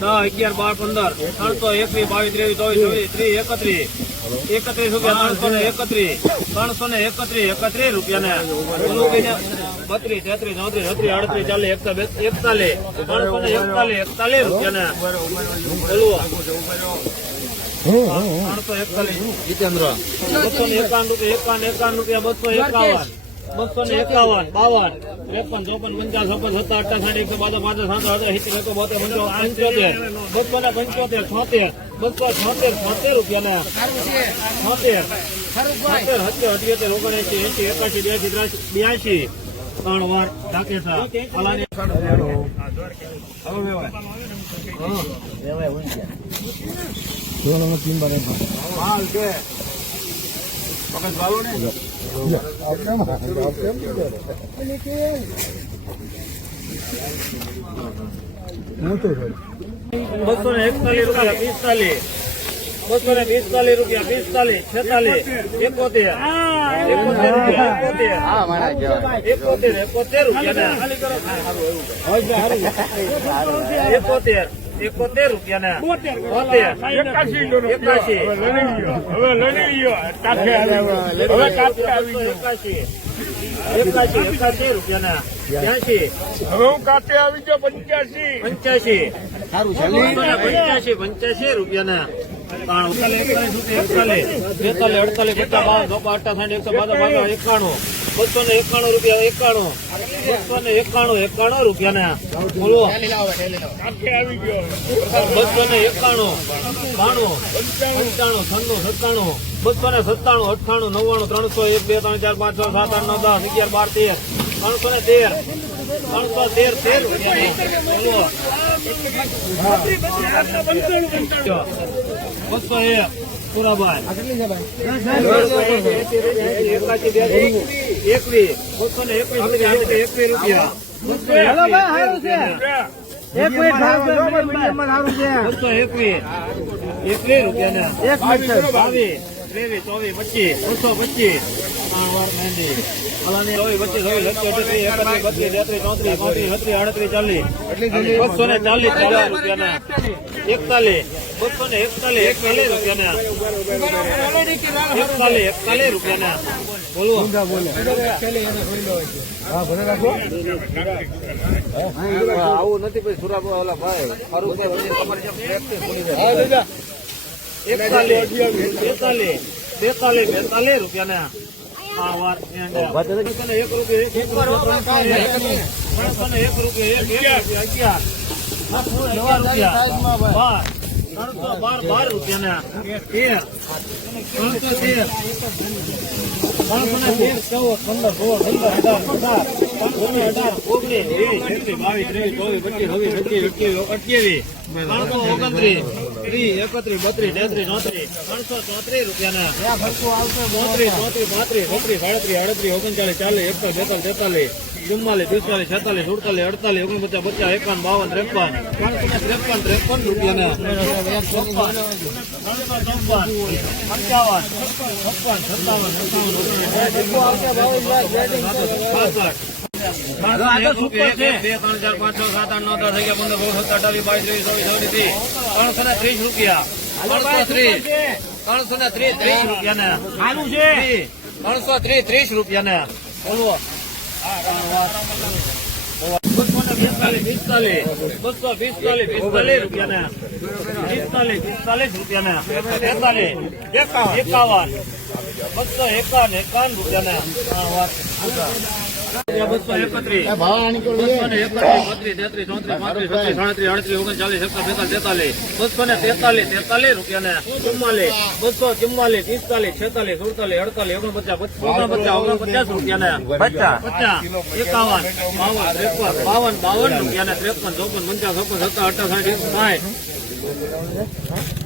દસ અગિયાર બાર પંદર ત્રણસો એકવીસ બાવીસ ત્રેવીસ ચોવીસ ચોવીસ ત્રીસ એકત્રીસ. એકત્રીસ રૂપિયા ત્રણસો ને એકત્રીસ. ત્રણસો ને એકત્રીસ એકત્રીસ રૂપિયા ને બત્રીસ તેત્રીસ ચોત્રીસ છત્રીસ અડત્રીસ ચાલીસ એકતાલીસ એકતાલીસ. ત્રણસો ને એકતાલીસ એકતાલીસ રૂપિયા ને ત્રણસો એકતાલીસ. જીતેન્દ્ર. બસો ને એકાવન રૂપિયા એકાવન એકાવન રૂપિયા બસો એકાવન. બસો ને એકાવન બાવન ત્રેપન ચોપન પંચાસ છપ્પન સત્તર અઠ્ઠાસી એકસો બાદ પાંચ સાત હજાર એસી એકસો બોતેર પંચો પંચોતેર બસો ને પંચોતેર છોતેર બસો છોતેર છોતેર રૂપિયા ને છોતેર. છોતેર સત્તર અઠ્યોતેર ઓગણએસી એસી એકાસી બ્યાસી ત્રાસી બ્યાસી ત્રણ વાર ડાકેસા અલાની બસો ને એકતાલીસ રૂપિયા બસો ને પિસ્તાલીસ રૂપિયા પિસ્તાલીસ છેતાલીસ એકોતેર. એકોતેર રૂપિયા એકોતેર. એકોતેર એકોતેર રૂપિયા એકોતેર એકોતેર રૂપિયા બોતેર. એકાશી એકાશી. એકાશી. એકાશી રૂપિયા ના. ત્યાંશી. પંચ્યાસી પંચ્યાસી પંચ્યાસી રૂપિયા એકતાલીસ પંચ્યાસી અડતાલીસ પંચ્યાસી પંચ્યાસી રૂપિયા અઠ્ઠા બસો ને એકાણું. રૂપિયા, એકાણું. બસો ને એકાણું એકાણું રૂપિયા ને એકાણું, બાણું, પંચાણું, છન્નું, સત્તાણું. સત્તાણું, અઠ્ઠાણું, નવ્વાણું, ત્રણસો એક, બે, ત્રણ, ચાર, પાંચ, છ, સાત, આઠ, નવ, દસ, અગિયાર, બાર, તેર. ત્રણસો ને તેર. ત્રણસો તેર તેર રૂપિયા બસો એક પુરાભાઈ એકવીસ બસો ને એકવીસ રૂપિયા. એકવીસ રૂપિયા બસો બસો એકવીસ રૂપિયા. ને બાવીસ ત્રેવીસ ચોવીસ પચીસ. બસો પચીસ. વાર મહેંદી ફલાણી ચોવીસ પચીસ ચોવીસ અઠ્યાવીસ એકત્રીસ બત્રીસ તેત્રીસ ચોત્રીસ ચોત્રીસ છત્રીસ આડત્રીસ ચાલીસ બસો ને ચાલીસ હજાર રૂપિયાના એકતાલીસ બસો ને એકતાલીસ એકતાલીસ રૂપિયાના એકતાલીસ એકતાલીસ રૂપિયાના આવું નથી પછી સુરા ઓલા ભાઈ ખરું જાય. એકતાલીસ બેતાલીસ બેતાલીસ બેતાલીસ બાર. બાર રૂપિયા તેર. ત્રણસો તેર. ત્રણસો ને તેર ચૌદ પંદર સોળ પંદર અઢાર અઢાર ત્રણસો અઢાર ઓગણીસ બાવીસ ત્રેવીસ ચોવીસ પચીસ છવ્વીસ સત્યાવીસ અઠ્યાવીસ. અઠ્યાવીસ ત્રણસો ઓગણત્રીસ. ત્રીસ એકત્રીસ ચાલીસ તેતાલીસ ચુમ્માલીસ પિસ્તાલીસ છેતાલીસ સુડતાલીસ અડતાલીસ ઓગણપચાસ પચાસ એકાવન બાવન ત્રેપન ત્રણસો ત્રેપન ત્રેપન રૂપિયા ત્રણસો ચોપન પંચાવન છપ્પન સત્તાવન ત્રણસો ને ત્રીસ રૂપિયા. ત્રણસો ત્રીસ. ત્રણસો ને ત્રીસ ત્રીસ રૂપિયા ને ત્રણસો ત્રીસ ત્રીસ રૂપિયા ને બોલવો બસો પિસ્તાલીસ પિસ્તાલીસ રૂપિયા ને પિસ્તાલીસ પિસ્તાલીસ રૂપિયા ને તેતાલીસ એકાવન બસો એકાવન એકાવન રૂપિયા ને બસો ને એકસો તેતાલીસ તેતાલીસ રૂપિયા ને ચુમ્માલીસ બસો ચુમ્માલીસ પિસ્તાલીસ છેતાલીસ સુડતાલીસ અડતાલીસ ઓગણપચાસ ઓગણપચાસ ઓગણપચાસ રૂપિયા પચાસ પચાસ એકાવન બાવન ત્રેપન બાવન બાવન રૂપિયા ને ત્રેપન ચોપન પંચાવન ચોપન સત્તર અઠ્ઠાસી સાઠ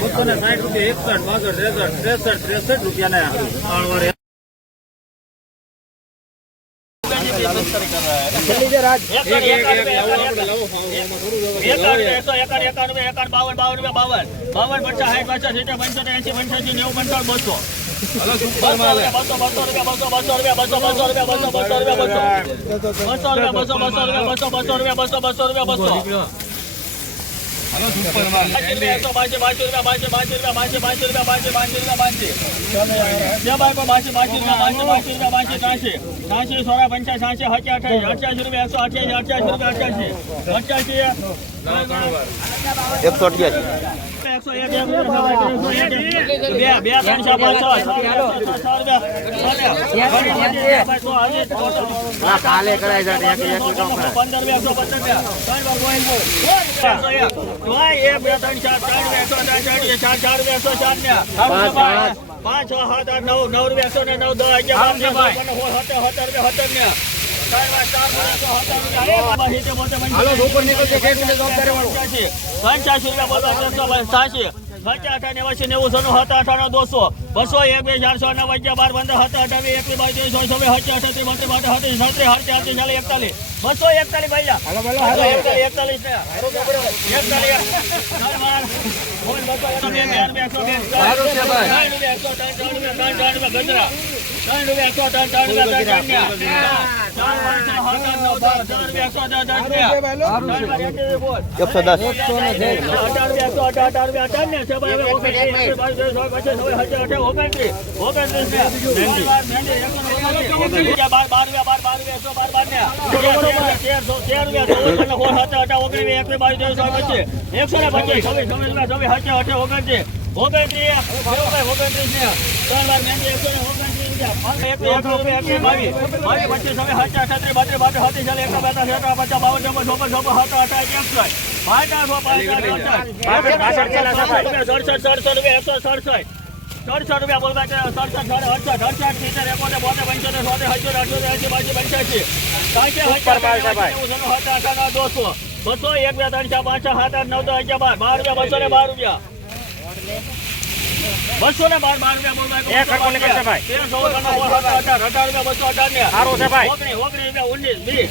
બસો ને સાઠ રૂપિયા એકસઠ બાસઠ ત્રેસઠ ત્રેસઠ ત્રેસઠ રૂપિયા ને ત્રણ વાર બાવન બાવન બાવન બાવન, પચાસ, સાઠ, પચાસ, સિત્તેર, પંચોતેર, એસી, પંચ્યાસી, નેવું પંચાવન બસો. બસો રૂપિયા બસો બસો રૂપિયા બસો સાતસો સોળા પંચાસ સાતસો અઠ્યાસી અઠ્યાસી રૂપિયા એકસો અઠ્યાસી અઠ્યાસી રૂપિયા અઠ્યાસી અઠ્યાસી એકસો અઠ્યાસી એકસો એક એકસો એક બે બે ત્રણ ચાર પાંચ છ પંદર બે એકસો પંદર બે ત્રણ પાંચ છ સાત આઠ નવ નવ રૂપિયા સો ને નવ દસ અગિયાર સત્તર રૂપિયા સત્તર ને પંચ્યાસી રૂપિયા બોલો ત્રણસો સાસી પચાસ નેવું સોનું હતા અઠાણું દોસો બસો એક ચારસો નવ બાર પંદર હતા અઠાવી એકવીસ બાવીસ અઠત્રીસ બત્રીસ બાર હતી સડત્રીસ હત્યા હતી એકતાલીસ બસો એકતાલીસ ભાઈ હાલો બોલો એકતાલીસ એકસો દસ ઓગણત્રીસ બાર બાર બાર બાર બાર એકસો બાર બાર એકસો ને પચીસ સડસઠ સડસઠ સડસઠ સડસઠ રૂપિયા બોલવા કે સડસઠ, અડસઠ, અડસઠ, સિત્તેર, એકોતેર, બોતેર, પંચોતેર, સોતેર, અઠ્યોતેર, અઠ્યોતેર, એંસી, બાસી, પંચ્યાસી. સાંજે હજાર, નેવું, નેવું, સત્તર, અઠાવન, દોઢસો. બસો એક બે ત્રણ ચાર પાંચ છ સાત આઠ નવ દસ અગિયાર બાર. બાર રૂપિયા બસો ને બાર રૂપિયા. બસો ને બાર બાર રૂપિયા બોલવા. તેર, ચૌદ, અઢાર, બસો અઢાર ને. ઓગણીસ ઓગણીસ રૂપિયા ઉન્નીસ વીસ.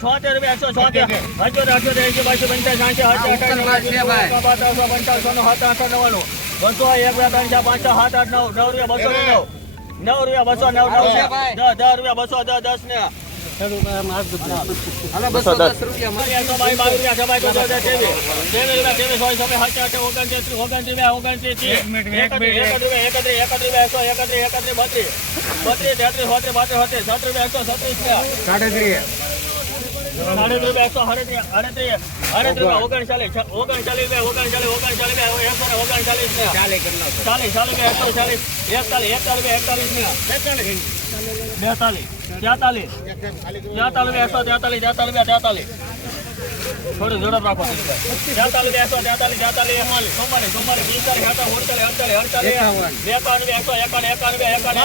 છોતેર એકસો છોતેર. અઠ્યોતેર અઠ્યોતેર એસી બાસી પંચાસ સાત આઠસો નવ્વાણું બસો એક બે ત્રણ ચાર પાંચ છ સાત આઠ નવ નવ રૂપિયા બસો ને નવ. નવ રૂપિયા બસો નવ નવ દસ દસ રૂપિયા બસો દસ દસ ને. બસો દસ રૂપિયા બેતાલીસ તેતાલીસ તેતાલીસ તેતાલીસ બે તેતાલીસ થોડી ઝડપ રાખો તેતાલીસ એકસો તેતાલીસ તેતાલીસ એકાલીસ ચુમ્માલીસ ચુમ્માલીસ પિસ્તાલીસ અડતાલીસ અડતાલીસ અડતાલીસ. એકાવન. એકસો એકાવન એકાવન એકાવન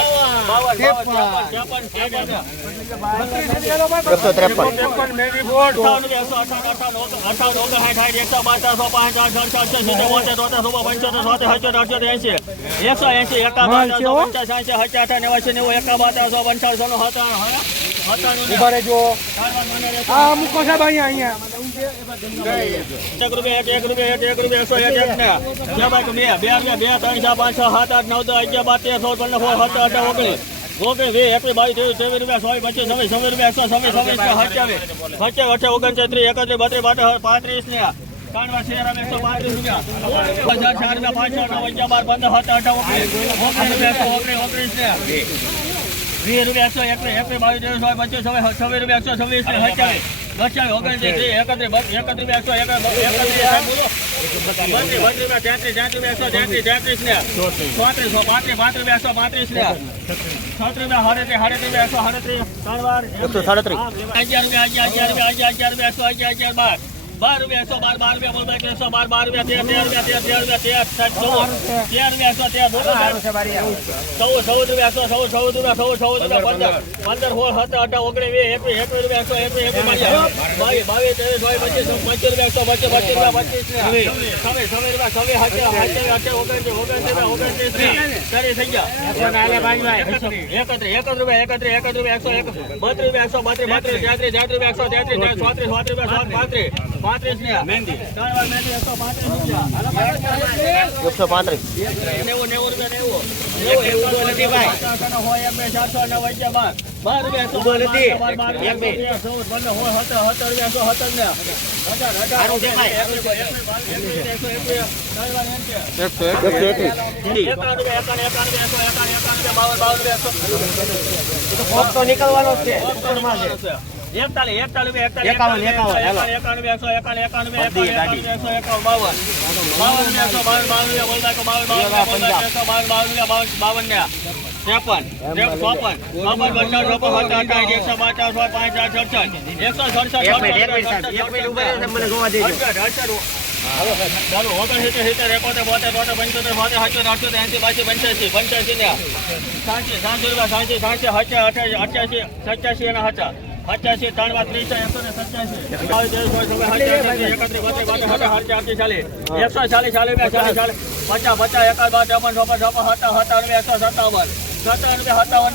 બાવન ત્રેપન. ત્રેપન એકસો ત્રેપન. એકસો એસી એકાવન પંચાસી એસી અઠા નેવાસી નેવું એકાવન પંચાવન સોનું ઊભા રહેજો. હા મૂકો સાહેબ અહીંયા અહીંયા. એક રૂપિયા એક એક રૂપિયા એક એક રૂપિયા એકસો એક એક ને. બે બાજુ બે બે રૂપિયા બે ત્રણ ચાર પાંચ છ સાત આઠ નવ દસ અગિયાર બાર તેર સોળ પંદર સોળ સત્તર અઢાર ઓગણીસ. ઓગણીસ વીસ એકવીસ બાવીસ ત્રેવીસ ચોવીસ રૂપિયા સોળ પચીસ છવ્વીસ છવ્વીસ રૂપિયા એકસો છવ્વીસ છવ્વીસ સત્યાવીસ. સત્યાવીસ અઠ્યાવીસ ઓગણત્રીસ એકત્રીસ બત્રીસ બાર પાંત્રીસ ને. પાંચ રૂપિયા ઓગણીસ ઓગણીસ ને. વીસ રૂપિયા એકસો એકવીસ એકવીસ બાવીસ ત્રેવીસ બાવીસ પચીસ છવ્વીસ છવ્વીસ રૂપિયા એકસો છવ્વીસ સત્યાવીસ બચાવી ઓગણત્રીસ એકત્રીસ એકત્રીસ એકસો એકસો સાડત્રીસ અગિયાર રૂપિયા અગિયાર રૂપિયા અગિયાર રૂપિયા એકસો અગિયાર અગિયાર બાર. બાર રૂપિયા એકસો બાર બાર રૂપિયા બોલ ભાઈ એકસો બાર બાર રૂપિયા તેર તેર રૂપિયા તેર તેર રૂપિયા તેર તેર રૂપિયા એકસો તેર બોલો. ચૌદ ચૌદ રૂપિયા એકસો ચૌદ ચૌદ રૂપિયા ચૌદ ચૌદ રૂપિયા પંદર પંદર સોળ સત્તર અઢાર ઓગણીસ વીસ એકવીસ એકવીસ રૂપિયા એકસો એકવીસ એકવીસ બાવીસ બાવીસ બાવીસ ત્રેવીસ ચોવીસ પચીસ પચીસ રૂપિયા પચીસ પચીસ રૂપિયા પચીસ છવ્વીસ છવ્વીસ રૂપિયા ઓગણત્રીસ ઓગણત્રીસ ઓગણત્રીસ થઈ ગયા એકત્રીસ એકત્રીસ રૂપિયા એકત્રીસ એકત્રીસ રૂપિયા એકસો એક બત્રીસ રૂપિયા એકસો બત્રીસ બત્રીસ તેત્રીસ તેત્રીસ રૂપિયા એકસો તેત્રીસ ચોત્રીસ ચોત્રીસ રૂપિયા પાંત્રીસ પાંત્રીસ એકસો પાંત્રીસ નેવું રૂપિયા બાર. રૂપિયા એક બે. હોય રૂપિયા ને. એકસો એકવીસ બાવન બાવન રૂપિયા નીકળવાનો છે. એકતાલીસ એકતાલીસ એકતાલીસ એકાવન, એકસો એકાવન એકાવન એકસો એકાવન બાવન. બાવન એકસો બાવન બાવન બોલતા બાવન બાવન એકસો બાવન બાવન બાવન ને ત્રેપન ચોપન. ચોપન પંચાવન ચોપન સત્તર અઠાવીસ એકસો પચાસ સો પાંચ ચાર સડસઠ. એકસો સડસઠ અડસઠ ચાલો સિત્તેર એકોતેર બોતેર તોતેર પંચોતેર બોતેર અઠ્યોતેર અઠ્યોતેર એંસી બાસી પંચ્યાસી પંચ્યાસી ને સાંસી રૂપિયા સાંસી અઠ્યાસી અઠ્યાસી સત્યાસી અને હચા પચાસી ત્રણ વાત ત્રીસ એકસો ને સત્યાસી. ચાલે એકસો ચાલીસ ચાલીસ ચાલીસ ચાલીસ. પચાસ પચાસ એકાદ બાદ ચોપન ચોપન ચોપન હતા હતા રૂપિયા એકસો સત્તાવન. સત્તાવન રૂપિયા સત્તાવન